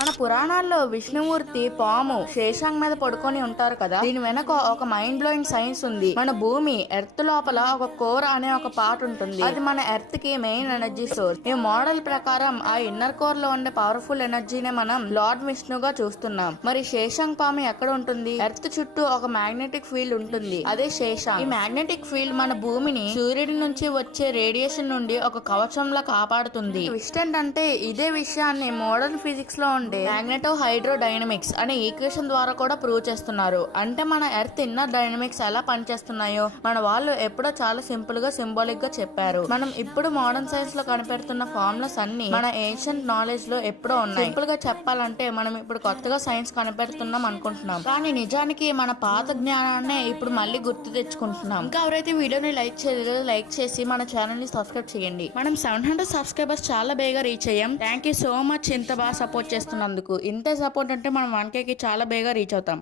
మన పురాణాల్లో విష్ణుమూర్తి పాము శేషాంగ్ మీద పడుకొని ఉంటారు కదా. దీని వెనక ఒక మైండ్ బ్లోయింగ్ సైన్స్ ఉంది. మన భూమి ఎర్త్ లోపల ఒక కోర్ అనే ఒక పార్ట్ ఉంటుంది. అది మన ఎర్త్ కి మెయిన్ ఎనర్జీ సోర్స్. ఈ మోడల్ ప్రకారం ఆ ఇన్నర్ కోర్ లో ఉండే పవర్ఫుల్ ఎనర్జీనే మనం లార్డ్ విష్ణుగా చూస్తున్నాం. మరి శేషాంగ్ పాము ఎక్కడ ఉంటుంది? ఎర్త్ చుట్టూ ఒక మ్యాగ్నెటిక్ ఫీల్డ్ ఉంటుంది, అదే శేషాంగ్. ఈ మ్యాగ్నెటిక్ ఫీల్డ్ మన భూమిని సూర్యుడి నుంచి వచ్చే రేడియేషన్ నుండి ఒక కవచంలా కాపాడుతుంది. ట్విస్ట్ ఏంటంటే ఇదే విషయాన్ని మోడర్న్ ఫిజిక్స్ లో మ్యాగ్నెటో హైడ్రోడైనమిక్స్ అనే ఈక్వేషన్ ద్వారా కూడా ప్రూవ్ చేస్తున్నారు. అంటే మన ఎర్త్ ఇన్నర్ డైనమిక్స్ ఎలా పనిచేస్తున్నాయో మన వాళ్ళు ఎప్పుడో చాలా సింపుల్ గా సింబాలిక్ గా చెప్పారు. మనం ఇప్పుడు మోడర్న్ సైన్స్ లో కనిపెడుతున్న ఫార్ములాస్ అన్ని మన ఏన్షియంట్ నాలెడ్జ్ లో ఎప్పుడో ఉన్నాయి. సింపుల్ గా చెప్పాలంటే మనం ఇప్పుడు కొత్తగా సైన్స్ కనిపెడుతున్నాం అనుకుంటున్నాం, కానీ నిజానికి మన పాత జ్ఞానాన్ని ఇప్పుడు మళ్ళీ గుర్తు తెచ్చుకుంటున్నాం. ఇంకా ఎవరైతే వీడియోని లైక్ చేయలేదో లైక్ చేసి మన ఛానల్ ని సబ్స్క్రైబ్ చేయండి. మనం 700 సబ్స్క్రైబర్స్ చాలా బేగా రీచ్ అయ్యాం. థ్యాంక్ యూ సో మచ్ ఇంత బాగా సపోర్ట్ చేస్తున్నందుకు. ఇంత సపోర్ట్ అంటే మనం 1K కి చాలా బేగా రీచ్ అవుతాం.